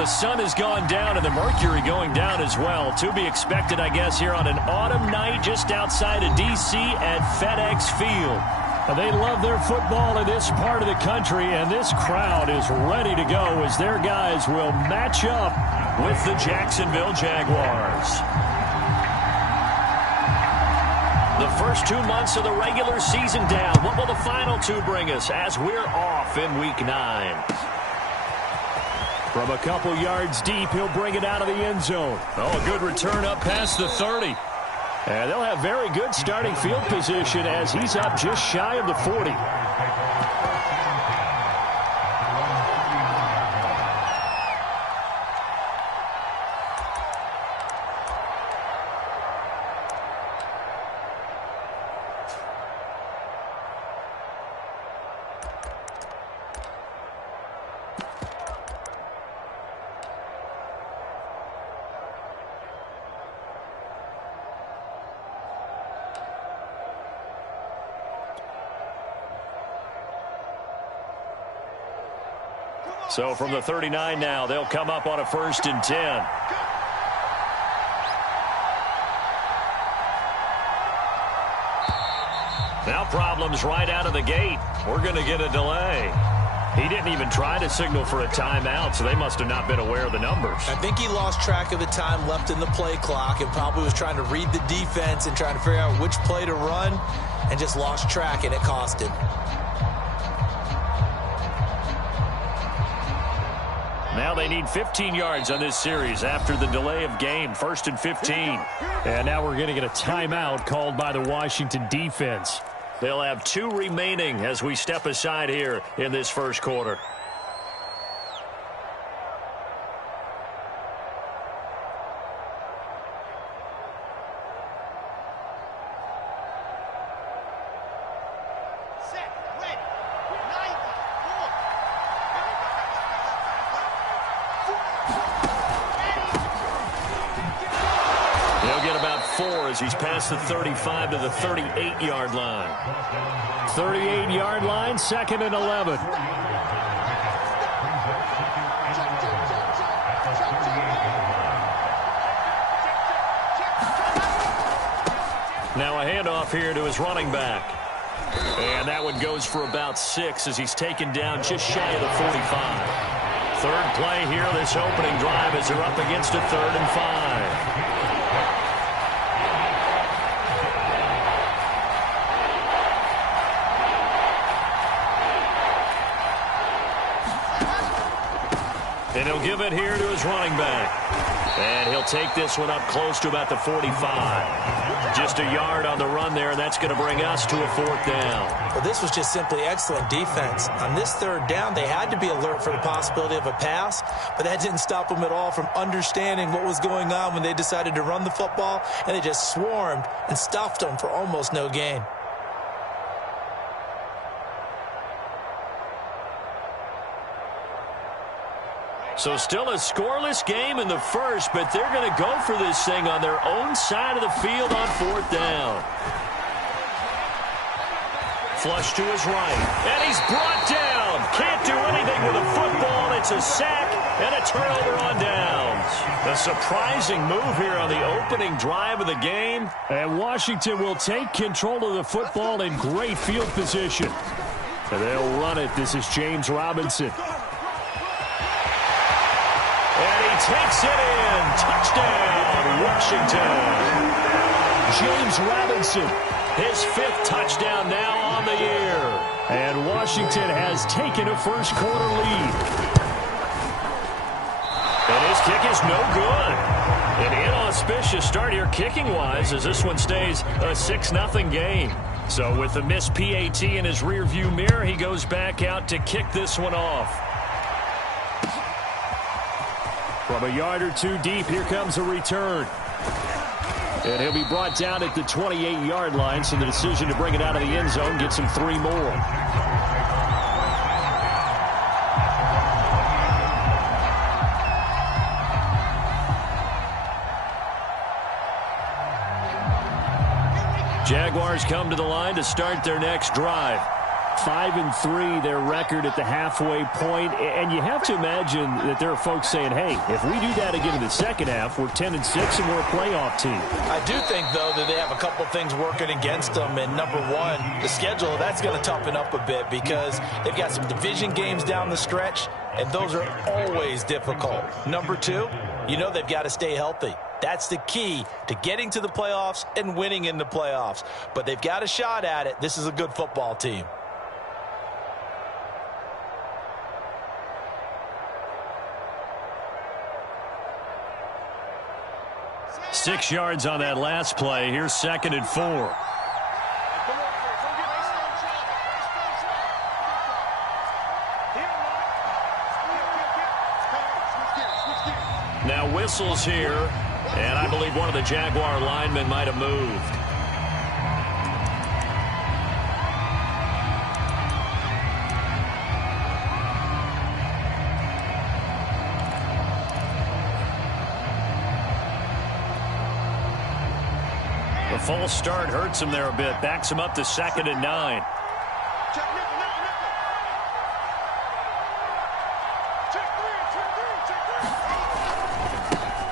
the sun has gone down and the mercury going down as well. To be expected, I guess, here on an autumn night just outside of D.C. at FedEx Field. They love their football in this part of the country, and this crowd is ready to go as their guys will match up with the Jacksonville Jaguars. The first 2 months of the regular season down. What will the final two bring us as we're off in Week 9? From a couple yards deep, he'll bring it out of the end zone. Oh, a good return up past the 30. And they'll have very good starting field position as he's up just shy of the 40. So from the 39 now, they'll come up on a 1st and 10. Now problems right out of the gate. We're going to get a delay. He didn't even try to signal for a timeout, so they must have not been aware of the numbers. I think he lost track of the time left in the play clock and probably was trying to read the defense and trying to figure out which play to run and just lost track, and it cost him. Now they need 15 yards on this series after the delay of game. 1st and 15. And now we're going to get a timeout called by the Washington defense. They'll have 2 remaining as we step aside here in this first quarter. He's past the 35 to the 38-yard line. 38-yard line, 2nd and 11. Now a handoff here to his running back. And that one goes for about 6 as he's taken down just shy of the 45. Third play here, this opening drive as they're up against a 3rd and 5. And he'll give it here to his running back. And he'll take this one up close to about the 45. Just a yard on the run there, and that's going to bring us to a 4th down. Well, this was just simply excellent defense. On this 3rd down, they had to be alert for the possibility of a pass, but that didn't stop them at all from understanding what was going on when they decided to run the football, and they just swarmed and stuffed them for almost no gain. So still a scoreless game in the first, but they're going to go for this thing on their own side of the field on 4th down. Flush to his right, and he's brought down. Can't do anything with a football. It's a sack and a turnover on downs. A surprising move here on the opening drive of the game. And Washington will take control of the football in great field position. And they'll run it. This is James Robinson. Takes it in. Touchdown, Washington. James Robinson. His 5th touchdown now on the year. And Washington has taken a first quarter lead. And his kick is no good. An inauspicious start here kicking-wise as this one stays a 6-0 game. So with the missed PAT in his rearview mirror, he goes back out to kick this one off. From a yard or 2 deep, here comes a return. And he'll be brought down at the 28-yard line, so the decision to bring it out of the end zone gets him 3 more. Jaguars come to the line to start their next drive. 5-3, their record at the halfway point. And you have to imagine that there are folks saying, hey, if we do that again in the second half, we're 10-6 and we're a playoff team. I do think, though, that they have a couple things working against them. And number one, the schedule, that's going to toughen up a bit because they've got some division games down the stretch, and those are always difficult. Number two, you know they've got to stay healthy. That's the key to getting to the playoffs and winning in the playoffs. But they've got a shot at it. This is a good football team. Six yards on that last play. Here's 2nd and 4. Now whistles here, and I believe one of the Jaguar linemen might have moved. The false start hurts him there a bit. Backs him up to 2nd and 9.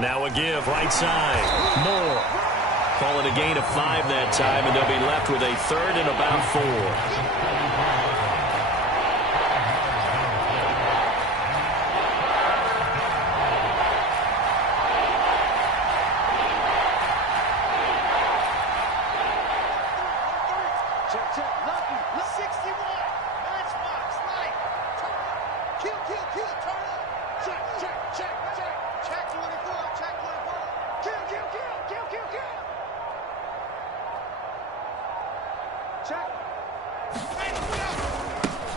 Now a give, right side. Moore. Call it a gain of 5 that time, and they'll be left with a 3rd and about 4.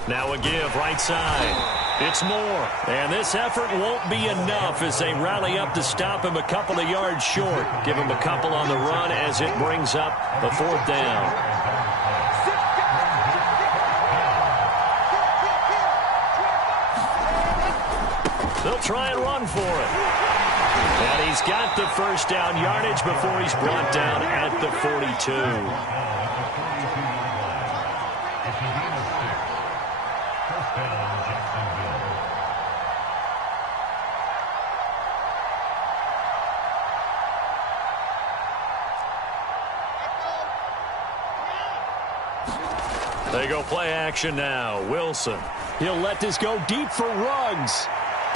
Now a give, right side. It's Moore. And this effort won't be enough as they rally up to stop him a couple of yards short. Give him a couple on the run as it brings up the 4th down. They'll try and run for it. And he's got the first down yardage before he's brought down at the 42. They go play action now. Wilson. He'll let this go deep for Ruggs.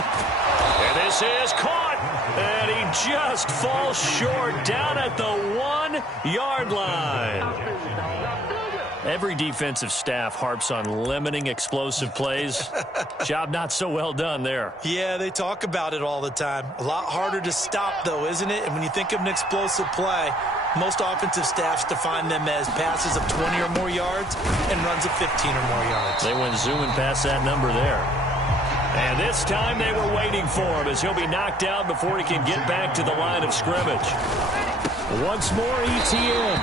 And this is caught. And he just falls short down at the 1-yard line. Every defensive staff harps on limiting explosive plays. Job not so well done there. Yeah, they talk about it all the time. A lot harder to stop, though, isn't it? And when you think of an explosive play, most offensive staffs define them as passes of 20 or more yards and runs of 15 or more yards. They went zooming past that number there. And this time they were waiting for him as he'll be knocked out before he can get back to the line of scrimmage. Once more, ETN.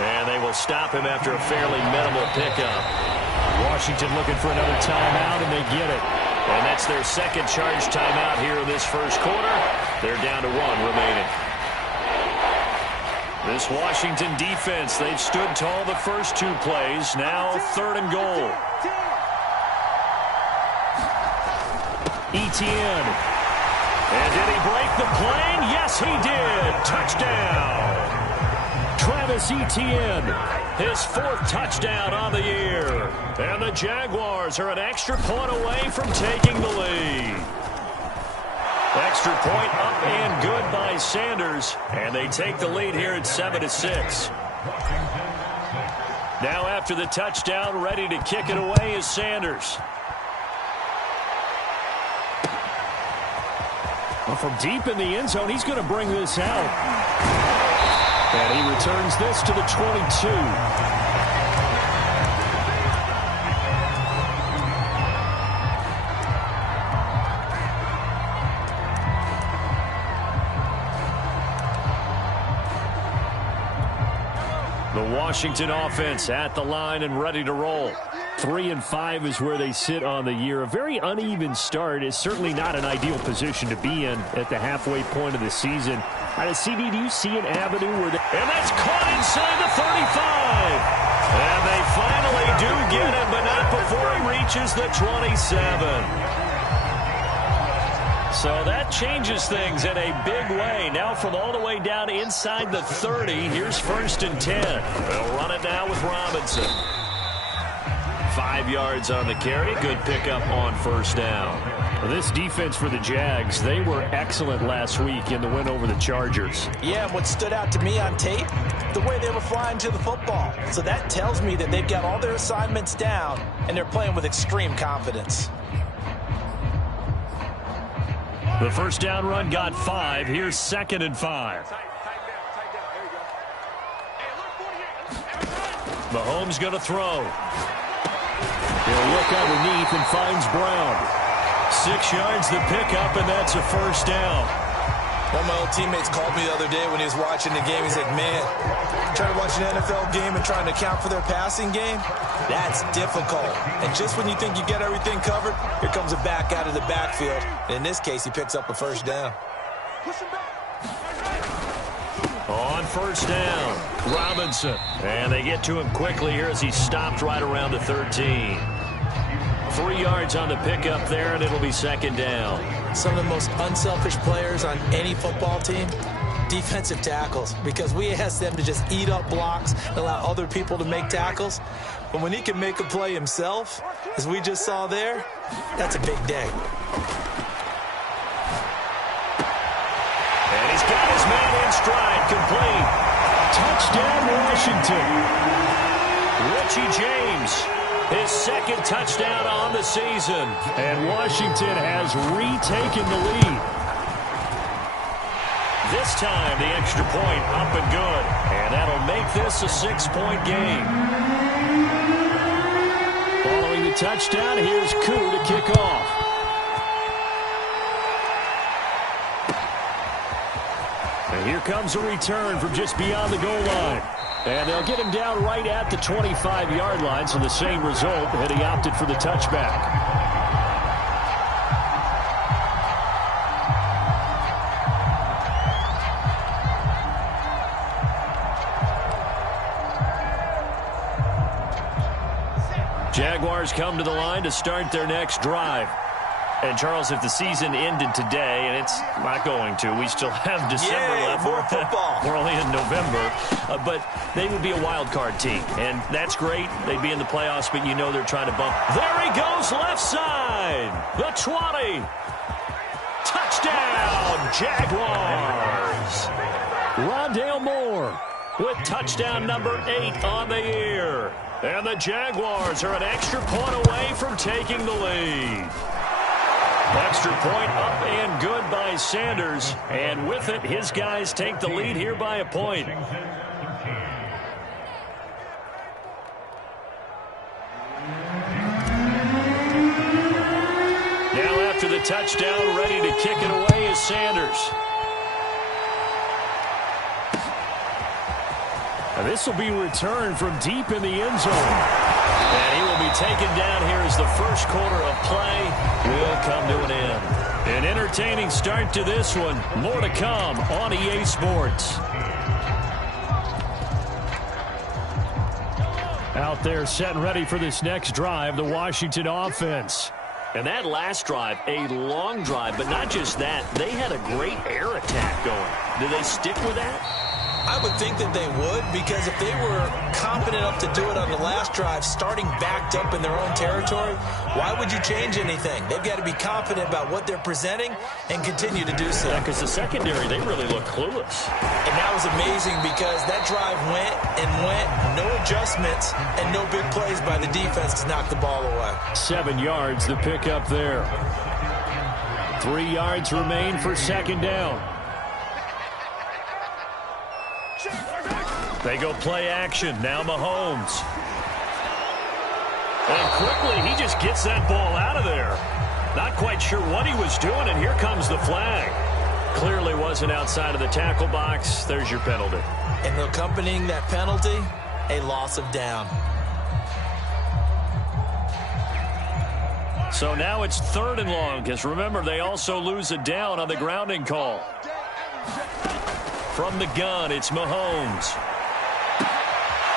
And they will stop him after a fairly minimal pickup. Washington looking for another timeout, and they get it. And that's their second charge timeout here in this first quarter. They're down to 1 remaining. This Washington defense, they've stood tall the first 2 plays. Now 3rd and goal. ETN. And did he break the plane? Yes, he did. Touchdown. Travis Etienne. His 4th touchdown on the year. And the Jaguars are an extra point away from taking the lead. Extra point up and good by Sanders. And they take the lead here at 7-6. Now after the touchdown, ready to kick it away is Sanders. Well, from deep in the end zone, he's going to bring this out. And he returns this to the 22. The Washington offense at the line and ready to roll. 3-5 is where they sit on the year. A very uneven start is certainly not an ideal position to be in at the halfway point of the season. CD, do you see an avenue where and that's caught inside the 35. And they finally do get it, but not before he reaches the 27. So that changes things in a big way. Now from all the way down inside the 30, here's 1st and 10. They'll run it now with Robinson. 5 yards on the carry. Good pickup on 1st down. Well, this defense for the Jags, they were excellent last week in the win over the Chargers. Yeah, what stood out to me on tape, the way they were flying to the football. So that tells me that they've got all their assignments down, and they're playing with extreme confidence. The 1st down run got 5. Here's 2nd and 5. Mahomes going to throw. He'll look underneath and finds Brown. 6 yards the pickup, and that's a 1st down. One of my old teammates called me the other day when he was watching the game. He's like, man, trying to watch an NFL game and trying to account for their passing game, that's difficult. And just when you think you get everything covered, here comes a back out of the backfield. And in this case, he picks up a 1st down. On 1st down, Robinson. And they get to him quickly here as he stopped right around the 13. 3 yards on the pickup there, and it'll be 2nd down. Some of the most unselfish players on any football team, defensive tackles, because we ask them to just eat up blocks and allow other people to make tackles. But when he can make a play himself, as we just saw there, that's a big day. And he's got his man in stride, complete. Touchdown, Washington. Richie James, his 2nd touchdown on the season. And Washington has retaken the lead. This time, the extra point up and good. And that'll make this a 6-point game. Following the touchdown, here's Koo to kick off. And here comes a return from just beyond the goal line. And they'll get him down right at the 25-yard line, so the same result, and he opted for the touchback. Jaguars come to the line to start their next drive. And, Charles, if the season ended today, and it's not going to, we still have December left. More football. We're only in November. But they would be a wild card team. And that's great. They'd be in the playoffs, but you know they're trying to bump. There he goes, left side. The 20. Touchdown, Jaguars. Rondale Moore with touchdown number 8 on the year. And the Jaguars are an extra point away from taking the lead. Extra point up and good by Sanders. And with it, his guys take the lead here by a point. Now after the touchdown, ready to kick it away is Sanders. And this will be returned from deep in the end zone. And he will be taken down here as the first quarter of play will come to an end. An entertaining start to this one. More to come on EA Sports. Out there set and ready for this next drive, the Washington offense. And that last drive, a long drive, but not just that. They had a great air attack going. Did they stick with that? I would think that they would, because if they were confident enough to do it on the last drive, starting backed up in their own territory, why would you change anything? They've got to be confident about what they're presenting and continue to do so. Yeah, because the secondary, they really look clueless. And that was amazing because that drive went and went, no adjustments, and no big plays by the defense to knock the ball away. 7 yards, the pickup there. 3 yards remain for 2nd down. They go play action. Now Mahomes. And quickly, he just gets that ball out of there. Not quite sure what he was doing, and here comes the flag. Clearly wasn't outside of the tackle box. There's your penalty. And accompanying that penalty, a loss of down. So now it's 3rd and long, because remember, they also lose a down on the grounding call. From the gun, it's Mahomes.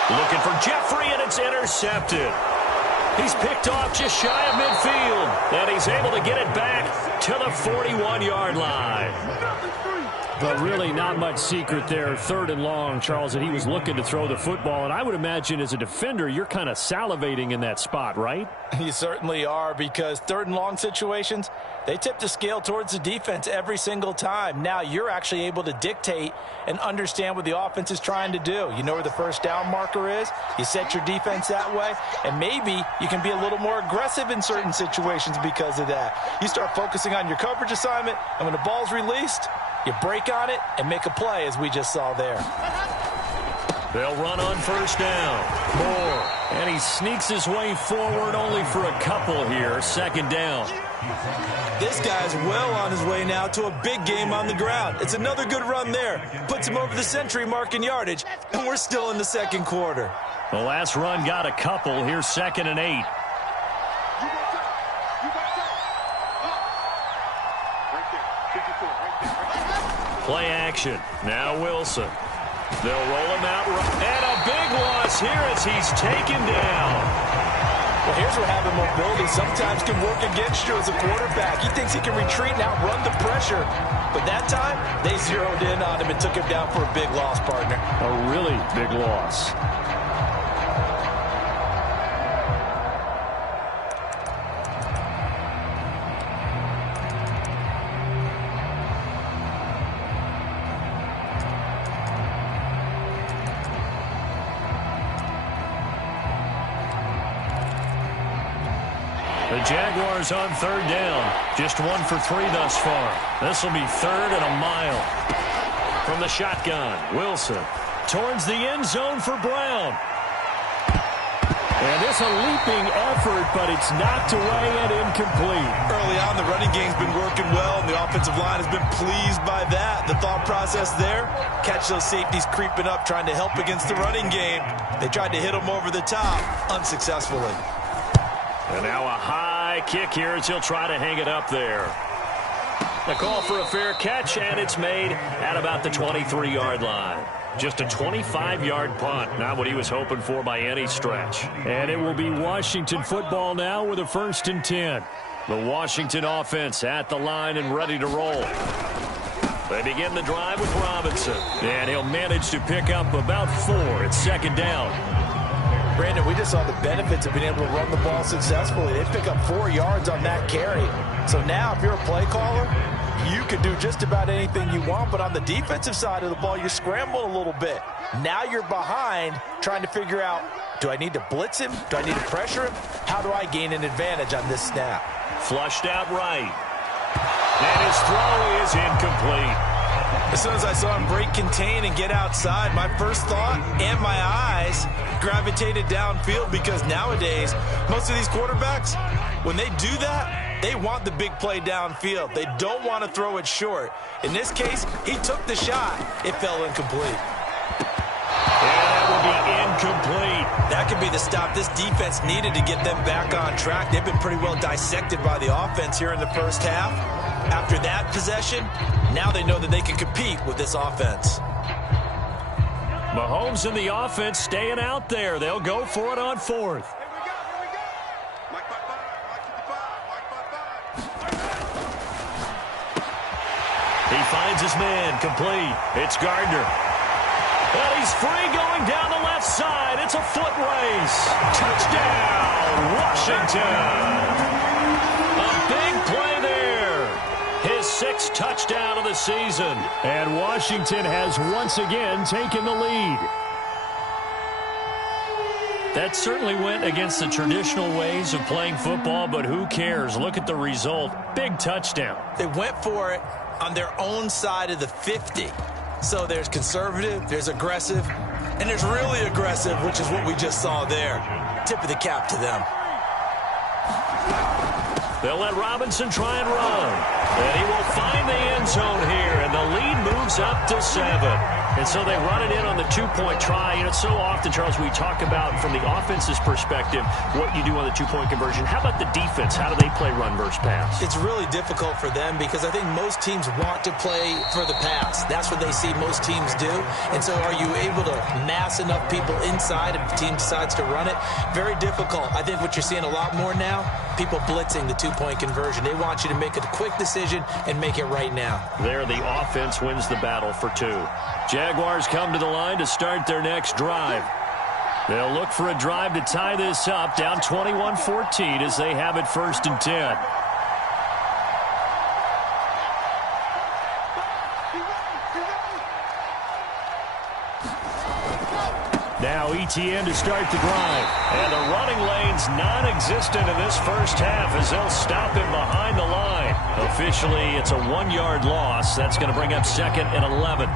Looking for Jeffrey, and it's intercepted. He's picked off just shy of midfield, and he's able to get it back to the 41-yard line. But really not much secret there. 3rd and long, Charles, that he was looking to throw the football. And I would imagine as a defender, you're kind of salivating in that spot, right? You certainly are, because 3rd and long situations, they tip the scale towards the defense every single time. Now you're actually able to dictate and understand what the offense is trying to do. You know where the first down marker is. You set your defense that way, and maybe you can be a little more aggressive in certain situations because of that. You start focusing on your coverage assignment, and when the ball's released, you break on it and make a play, as we just saw there. They'll run on 1st down. Moore. And he sneaks his way forward only for a couple here. 2nd down. This guy's well on his way now to a big game on the ground. It's another good run there. Puts him over the century mark in yardage, and we're still in the 2nd quarter. The last run got a couple. Here's 2nd and 8. Play action. Now Wilson. They'll roll him out. And a big loss here as he's taken down. Well, here's where having mobility sometimes can work against you as a quarterback. He thinks he can retreat and outrun the pressure. But that time, they zeroed in on him and took him down for a big loss, partner. A really big loss. The Jaguars on 3rd down. Just 1 for 3 thus far. This will be 3rd and a mile. From the shotgun, Wilson towards the end zone for Brown. And it's a leaping effort, but it's knocked away and incomplete. Early on, the running game's been working well, and the offensive line has been pleased by that. The thought process there, catch those safeties creeping up, trying to help against the running game. They tried to hit them over the top, unsuccessfully. And now a high kick here as he'll try to hang it up there. The call for a fair catch, and it's made at about the 23-yard line. Just a 25-yard punt, not what he was hoping for by any stretch. And it will be Washington football now with a 1st and 10. The Washington offense at the line and ready to roll. They begin the drive with Robinson, and he'll manage to pick up about 4. It's 2nd down. Brandon, we just saw the benefits of being able to run the ball successfully. They pick up 4 yards on that carry. So now if you're a play caller, you can do just about anything you want, but on the defensive side of the ball, you're scrambling a little bit. Now you're behind trying to figure out, do I need to blitz him? Do I need to pressure him? How do I gain an advantage on this snap? Flushed out right. And his throw is incomplete. As soon as I saw him break contain and get outside, my first thought and my eyes gravitated downfield, because nowadays, most of these quarterbacks, when they do that, they want the big play downfield. They don't want to throw it short. In this case, he took the shot. It fell incomplete. And that will be incomplete. That could be the stop this defense needed to get them back on track. They've been pretty well dissected by the offense here in the first half. After that possession, now they know that they can compete with this offense. Mahomes and the offense staying out there. They'll go for it on 4th. He finds his man, complete. It's Gardner. And he's free going down the left side. It's a foot race. Touchdown, Washington. A big play there. His 6th touchdown of the season. And Washington has once again taken the lead. That certainly went against the traditional ways of playing football, but who cares? Look at the result. Big touchdown. They went for it on their own side of the 50. So there's conservative, there's aggressive, and there's really aggressive, which is what we just saw there. Tip of the cap to them. They'll let Robinson try and run. And he will find the end zone here, and the lead moves up to 7. And so they run it in on the two-point try. You know, so often, Charles, we talk about from the offense's perspective what you do on the two-point conversion. How about the defense? How do they play run versus pass? It's really difficult for them because I think most teams want to play for the pass. That's what they see most teams do. And so are you able to mass enough people inside if the team decides to run it? Very difficult. I think what you're seeing a lot more now, people blitzing the two-point conversion. They want you to make a quick decision and make it right now. There, the offense wins the battle for 2. Jaguars come to the line to start their next drive. They'll look for a drive to tie this up, down 21-14 as they have it 1st and 10. Now ETN to start the drive. And the running lane's non-existent in this first half as they'll stop him behind the line. Officially, it's a 1-yard loss. That's going to bring up 2nd and 11.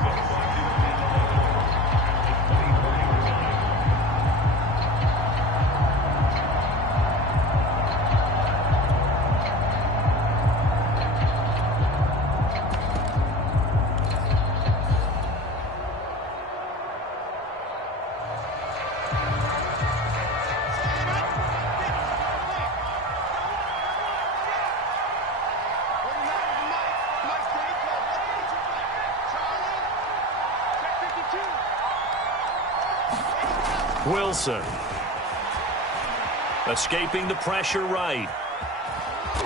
Wilson. Escaping the pressure right.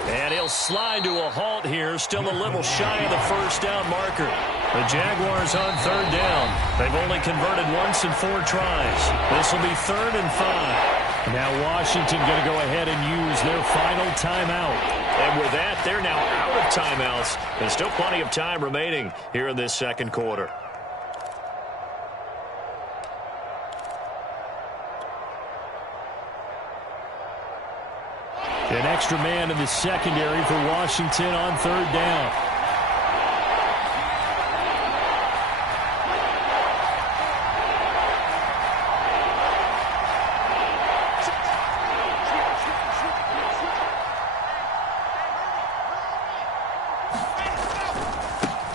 And he'll slide to a halt here. Still a little shy of the first down marker. The Jaguars on 3rd down. They've only converted once in 4 tries. This will be 3rd and 5. Now Washington going to go ahead and use their final timeout. And with that, they're now out of timeouts. There's still plenty of time remaining here in this 2nd quarter. An extra man in the secondary for Washington on 3rd down.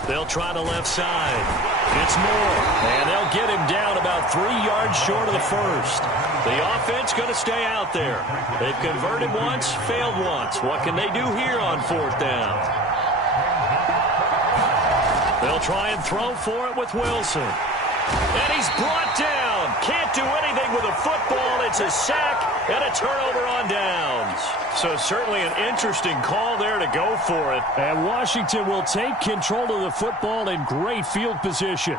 They'll try the left side. It's Moore, and they'll get him down about 3 yards short of the first. The offense going to stay out there. They've converted once, failed once. What can they do here on 4th down? They'll try and throw for it with Wilson. And he's brought down. Can't do anything with a football. It's a sack and a turnover on downs. So certainly an interesting call there to go for it. And Washington will take control of the football in great field position.